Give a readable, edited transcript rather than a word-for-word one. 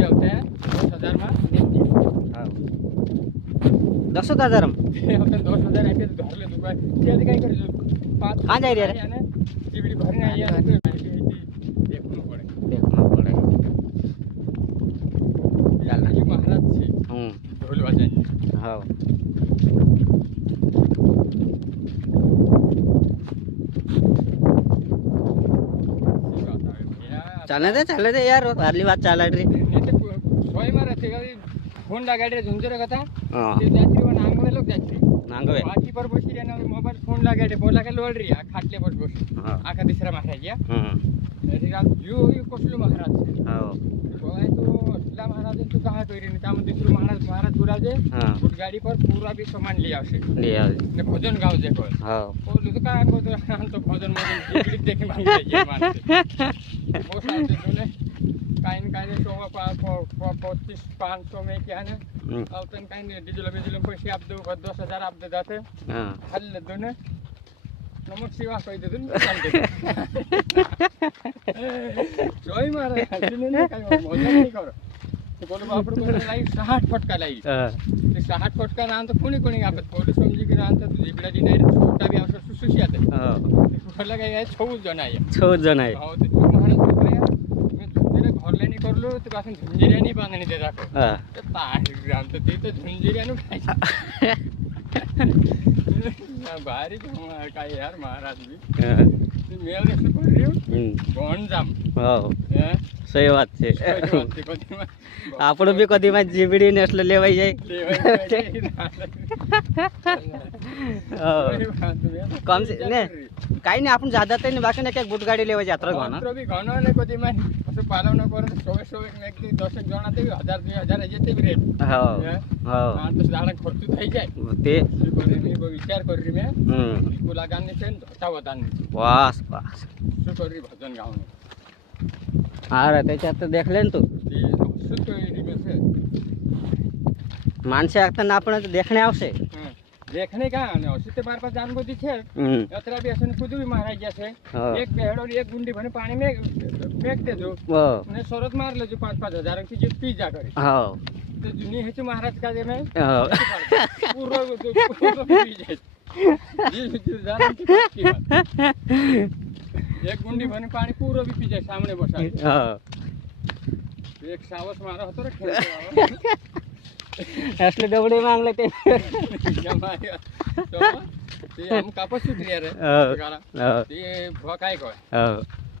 भी होते हैं 10,000 में देखिए। हाँ 10,000 में होते 10,000 ऐसे तो घर ले दुकान क्या दिखाई कर जो पांच कहाँ जा रही है ना जीबीडी भरने आई है तो देखना पड़े चल ये महाराज छी ढोल बजाएंगे। हाँ चलने दे यार हरली बात चाल रही सोय मारे थे फोन लगाडे झुंजरे कथा हाँ ते जात्री वन आंगवे लोक जात्री नांगवे बाकी पर बसी रे ना मोबाईल फोन लगाडे बोला के लोड री खाटले बस बस हाँ आका तिसरा महाराज या रीरा यो कसलो महाराज छे हाँ बोलाय तो असला महाराज तू कहा करी ने ताम दुसरो महाराज गुराजे हाँ गुड गाड़ी पर पूरा भी सामान ले आवशे लिया ने भजन गाव जे को हाँ बोलू तो का को तो भजन मजन जीवित देखे मांगे ये मानते वो साथे तूने काइन काइन 2500 में क्या है अवतन काइन डीजल पैसे आप दो 10,000 आप दे जाते हाँ हल दोने नमक सेवा कह दे दूं जोई मारे हसीने ने काई मजा नहीं करो तो बोलो बाप रे को लाई 60 फटका लाई ते 60 फटका नाम तो कोणी कोणी आपत पोलीस समजी की नाम तो जीबडा दी नाही छोटा भी आवश्यक सुसुसियात हाँ मला काय 6 जण आहे 6 जण आहे हो ते महाराज मी झुंजिरे घरले नाही करलो ते पासून झुंजिऱ्यानी बांधणी दे दाखव हाँ तर तार ग्राम तर ते तर झुंजिऱ्यानु काय भारी काय यार महाराज भी मेल ऐसे कर रही हूँ कौन जाम हाँ सही बात है આપણું બી કદીમાં જીબડી ને એટલે લેવાઈ જાય કમ છે ને કાઈ નહીં આપણે જાતા તઈ ને બાકી ને ક્યાંક બુટ ગાડી લેવા જાત્રા ઘણા બી ઘણો ને કદીમાં પછી પાલવ ન કરે 100 વ્યક્તિ 10 જણા તે 1000 2000 જેતે બી રેટ હા હા આ તો દાડા ખર્ચ થઈ જાય તે કરીને કોઈ વિચાર કરી મે કો લાગાની છે ધોતા વતાની વાસ વાસ શું કરી ભજન ગાવાનું અરે त्याच्यात तर देखले ना तू શું કરી મે છે માનસે આગતા ના આપણે દેખણે આવશે देखने का ने औषधि बार बार जान गोदी छे यात्रा भी ऐसे कुछ भी महाराज जैसे एक बेहड़ और एक गुंडी भने पानी में फेंक दे दो ने शरत मार ले जो 5,000 की जीत पी जा करे हां तो जुनी है जो महाराज का जे में पूरा पी जाए जी जान की एक गुंडी भने पानी पूरा भी पी जाए सामने बसा हां एक सावस मारा होतो रे खेल असले डबडे मांगले ते हम कापस सुट रे ते भकाय को